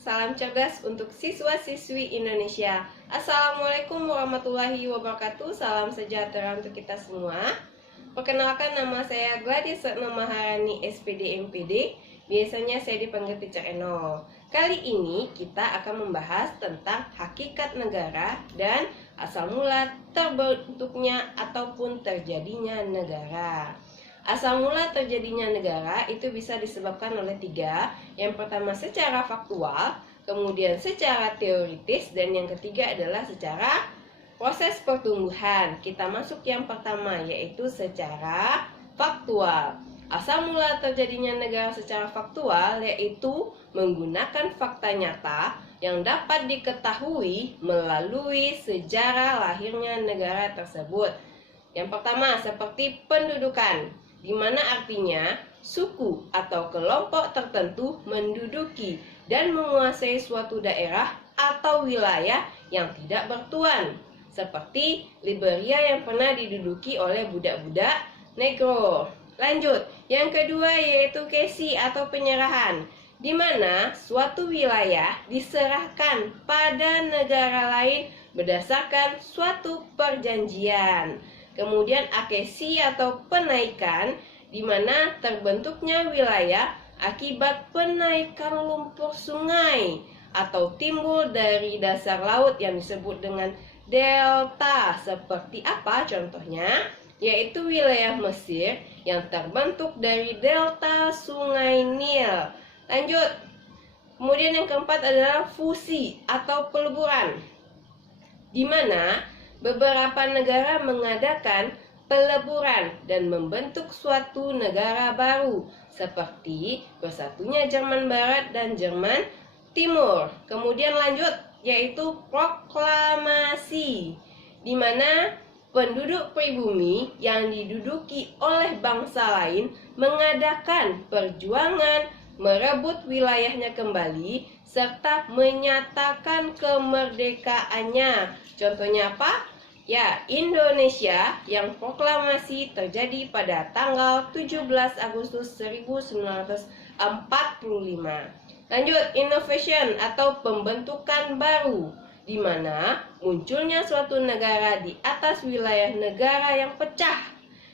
salam cerdas untuk siswa-siswi Indonesia. Assalamualaikum warahmatullahi wabarakatuh. Salam sejahtera untuk kita semua. Perkenalkan, nama saya Gladys Maharani, SPD MPD. Biasanya saya dipanggil Teacher Eno. Kali ini kita akan membahas tentang hakikat negara dan asal mula terbentuknya ataupun terjadinya negara. Asal mula terjadinya negara itu bisa disebabkan oleh tiga. Yang pertama secara faktual, kemudian secara teoritis, dan yang ketiga adalah secara proses pertumbuhan. Kita masuk yang pertama, yaitu secara faktual. Asal mula terjadinya negara secara faktual yaitu menggunakan fakta nyata yang dapat diketahui melalui sejarah lahirnya negara tersebut. Yang pertama seperti pendudukan, di mana artinya suku atau kelompok tertentu menduduki dan menguasai suatu daerah atau wilayah yang tidak bertuan, seperti Liberia yang pernah diduduki oleh budak-budak Negro. Lanjut, yang kedua yaitu kesi atau penyerahan, di mana suatu wilayah diserahkan pada negara lain berdasarkan suatu perjanjian. Kemudian akesi atau penaikan, di mana terbentuknya wilayah akibat penaikan lumpur sungai atau timbul dari dasar laut yang disebut dengan delta. Seperti apa contohnya? Yaitu wilayah Mesir yang terbentuk dari delta sungai Nil. Lanjut. Kemudian yang keempat adalah fusi atau peleburan, di mana beberapa negara mengadakan peleburan dan membentuk suatu negara baru, seperti bersatunya Jerman Barat dan Jerman Timur. Kemudian lanjut, yaitu proklamasi, di mana penduduk pribumi yang diduduki oleh bangsa lain mengadakan perjuangan merebut wilayahnya kembali serta menyatakan kemerdekaannya. Contohnya apa? Ya, Indonesia yang proklamasi terjadi pada tanggal 17 Agustus 1945. Lanjut, innovation atau pembentukan baru, di mana munculnya suatu negara di atas wilayah negara yang pecah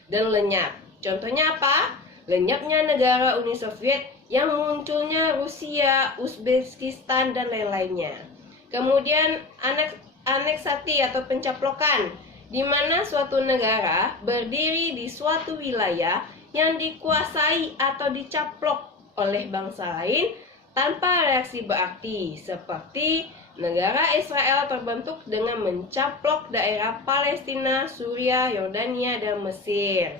dan lenyap. Contohnya apa? Lenyapnya negara Uni Soviet yang munculnya Rusia, Uzbekistan, dan lain-lainnya. Kemudian aneksati atau pencaplokan, di mana suatu negara berdiri di suatu wilayah yang dikuasai atau dicaplok oleh bangsa lain tanpa reaksi berarti, seperti negara Israel terbentuk dengan mencaplok daerah Palestina, Suriah, Yordania, dan Mesir.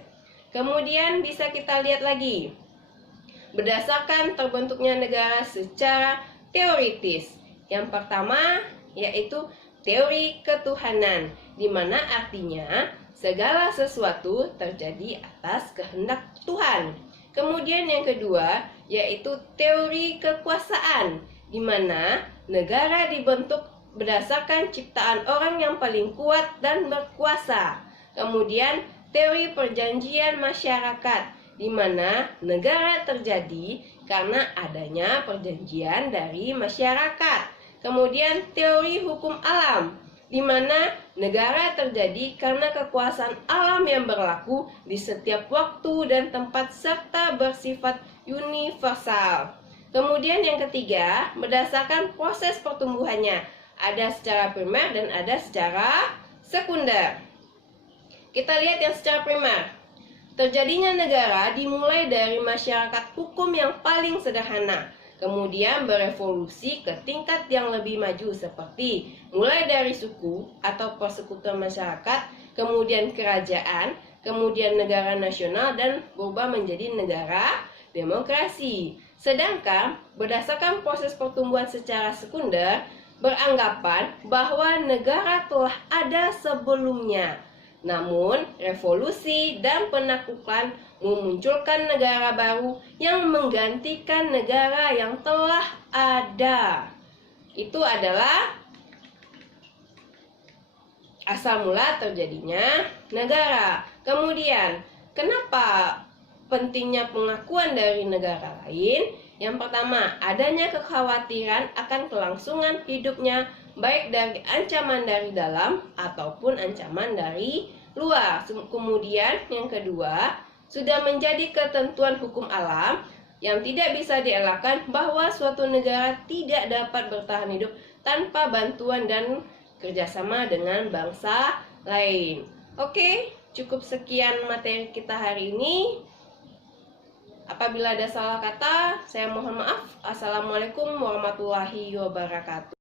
Kemudian bisa kita lihat lagi, berdasarkan terbentuknya negara secara teoritis. Yang pertama yaitu teori ketuhanan, di mana artinya segala sesuatu terjadi atas kehendak Tuhan. Kemudian yang kedua yaitu teori kekuasaan, di mana negara dibentuk berdasarkan ciptaan orang yang paling kuat dan berkuasa. Kemudian teori perjanjian masyarakat, di mana negara terjadi karena adanya perjanjian dari masyarakat. Kemudian teori hukum alam, di mana negara terjadi karena kekuasaan alam yang berlaku di setiap waktu dan tempat serta bersifat universal. Kemudian yang ketiga, berdasarkan proses pertumbuhannya, ada secara primer dan ada secara sekunder. Kita lihat yang secara primer. Terjadinya negara dimulai dari masyarakat hukum yang paling sederhana, kemudian berevolusi ke tingkat yang lebih maju, seperti mulai dari suku atau persekutuan masyarakat, kemudian kerajaan, kemudian negara nasional, dan berubah menjadi negara demokrasi. Sedangkan berdasarkan proses pertumbuhan secara sekunder, beranggapan bahwa negara telah ada sebelumnya. Namun, revolusi dan penaklukan memunculkan negara baru yang menggantikan negara yang telah ada. Itu adalah asal mula terjadinya negara. Kemudian, kenapa pentingnya pengakuan dari negara lain? Yang pertama, adanya kekhawatiran akan kelangsungan hidupnya, baik dari ancaman dari dalam ataupun ancaman dari luar. Kemudian yang kedua, sudah menjadi ketentuan hukum alam yang tidak bisa dielakkan bahwa suatu negara tidak dapat bertahan hidup tanpa bantuan dan kerjasama dengan bangsa lain. Oke, cukup sekian materi kita hari ini. Apabila ada salah kata, saya mohon maaf. Assalamualaikum warahmatullahi wabarakatuh.